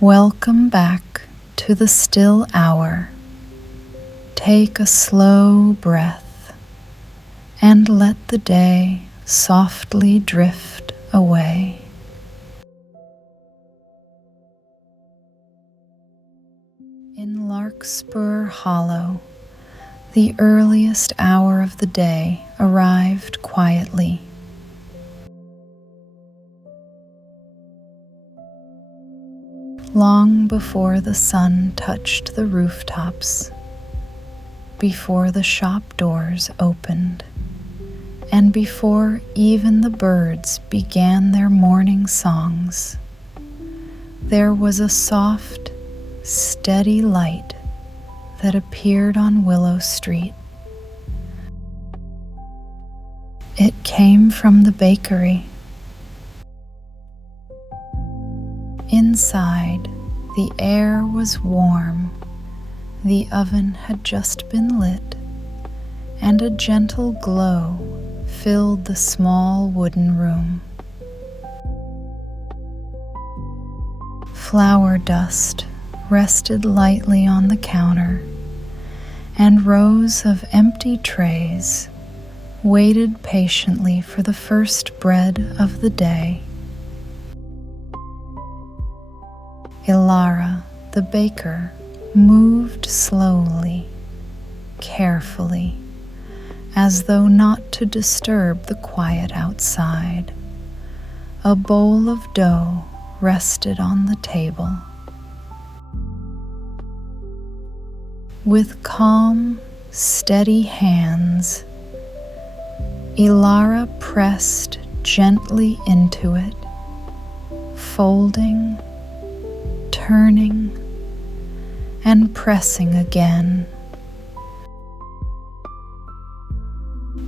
Welcome back to the still hour. Take a slow breath and let the day softly drift away. In Larkspur Hollow, the earliest hour of the day arrived quietly. Long before the sun touched the rooftops, before the shop doors opened, and before even the birds began their morning songs, there was a soft, steady light that appeared on Willow Street. It came from the bakery. Inside, the air was warm, the oven had just been lit, and a gentle glow filled the small wooden room. Flour dust rested lightly on the counter, and rows of empty trays waited patiently for the first bread of the day. Ilara, the baker, moved slowly, carefully, as though not to disturb the quiet outside. A bowl of dough rested on the table. With calm, steady hands, Ilara pressed gently into it, folding, turning, and pressing again.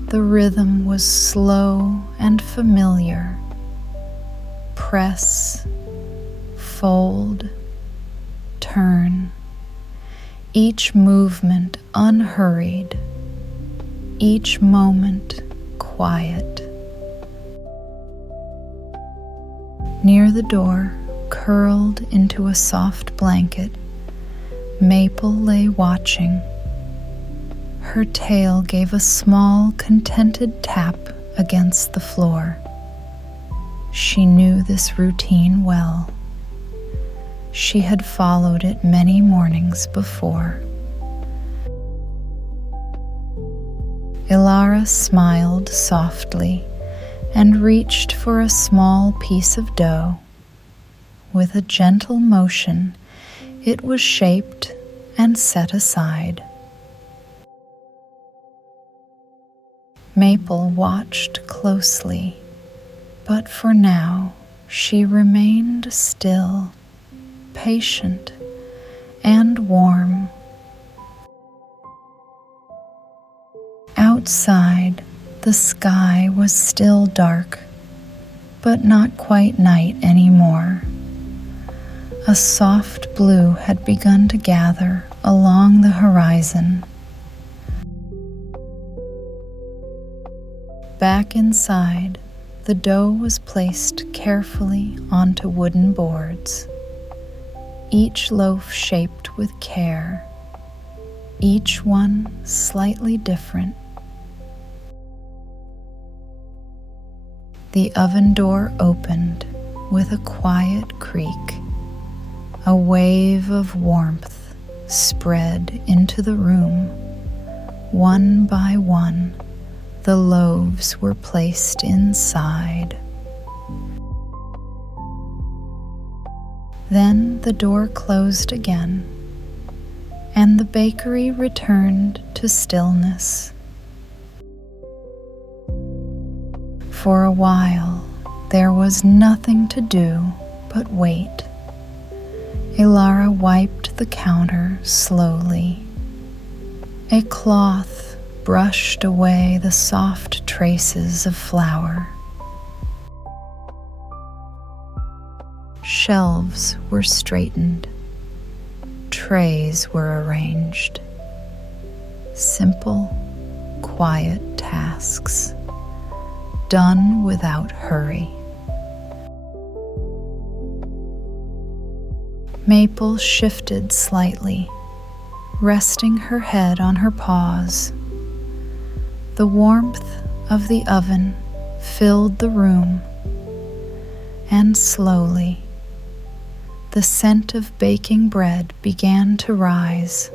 The rhythm was slow and familiar. Press, fold, turn, each movement unhurried, each moment quiet. Near the door, curled into a soft blanket, Maple lay watching. Her tail gave a small, contented tap against the floor. She knew this routine well. She had followed it many mornings before. Ilara smiled softly and reached for a small piece of dough. With a gentle motion, it was shaped and set aside. Maple watched closely, but for now she remained still, patient, and warm. Outside, the sky was still dark, but not quite night anymore. A soft blue had begun to gather along the horizon. Back inside, the dough was placed carefully onto wooden boards, each loaf shaped with care, each one slightly different. The oven door opened with a quiet creak. A wave of warmth spread into the room. One by one, the loaves were placed inside. Then the door closed again, and the bakery returned to stillness. For a while, there was nothing to do but wait. Ilara wiped the counter slowly. A cloth brushed away the soft traces of flour. Shelves were straightened. Trays were arranged. Simple, quiet tasks, done without hurry. Maple shifted slightly, resting her head on her paws. The warmth of the oven filled the room, and slowly the scent of baking bread began to rise.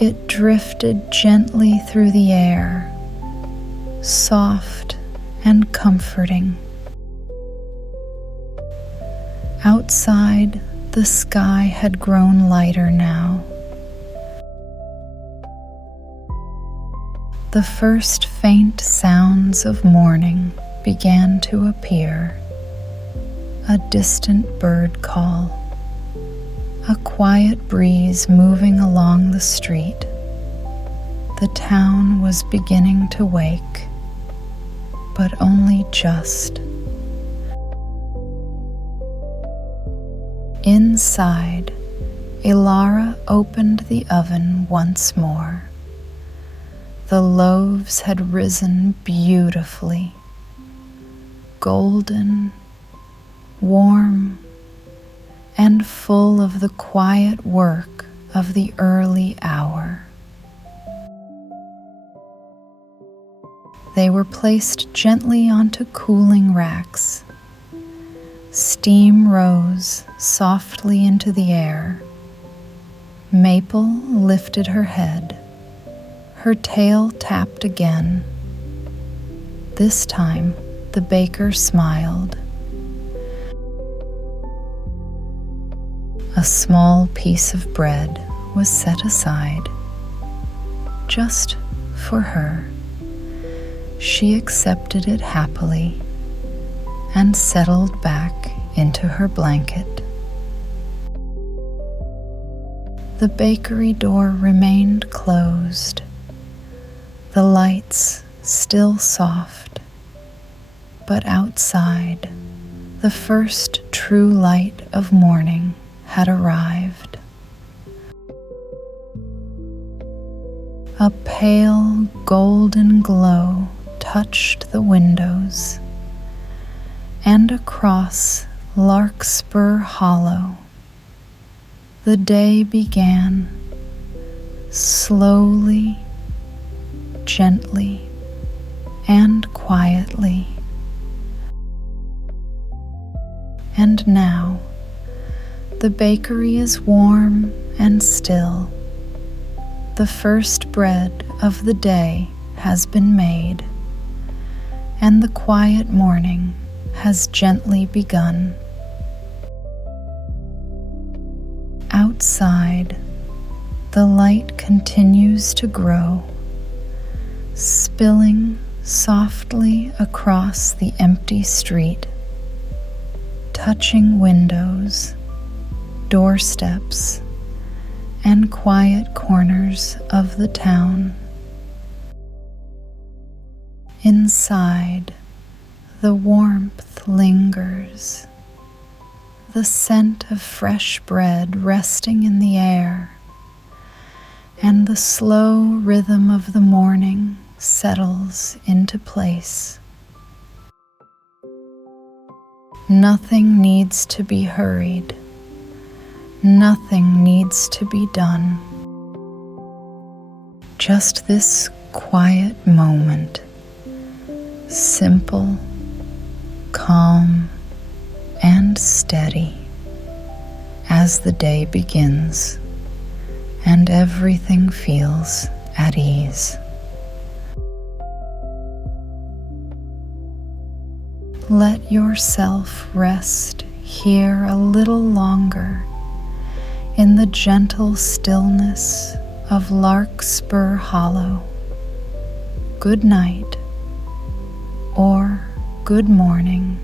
It drifted gently through the air, soft and comforting. Outside, the sky had grown lighter now. The first faint sounds of morning began to appear. A distant bird call, a quiet breeze moving along the street. The town was beginning to wake, but only just. Inside, Ilara opened the oven once more. The loaves had risen beautifully, golden, warm, and full of the quiet work of the early hour. They were placed gently onto cooling racks. Steam rose softly into the air. Maple lifted her head. Her tail tapped again. This time, the baker smiled. A small piece of bread was set aside, just for her. She accepted it happily and settled back into her blanket. The bakery door remained closed, the lights still soft, but outside, the first true light of morning had arrived. A pale golden glow touched the windows, and across Larkspur Hollow, the day began, slowly, gently, and quietly. And now, the bakery is warm and still. The first bread of the day has been made, and the quiet morning has gently begun. Outside, the light continues to grow, spilling softly across the empty street, touching windows, doorsteps, and quiet corners of the town. Inside, the warmth lingers, the scent of fresh bread resting in the air, and the slow rhythm of the morning settles into place. Nothing needs to be hurried. Nothing needs to be done. Just this quiet moment, simple, calm, and steady, as the day begins and everything feels at ease. Let yourself rest here a little longer in the gentle stillness of Larkspur Hollow. Good night or good morning.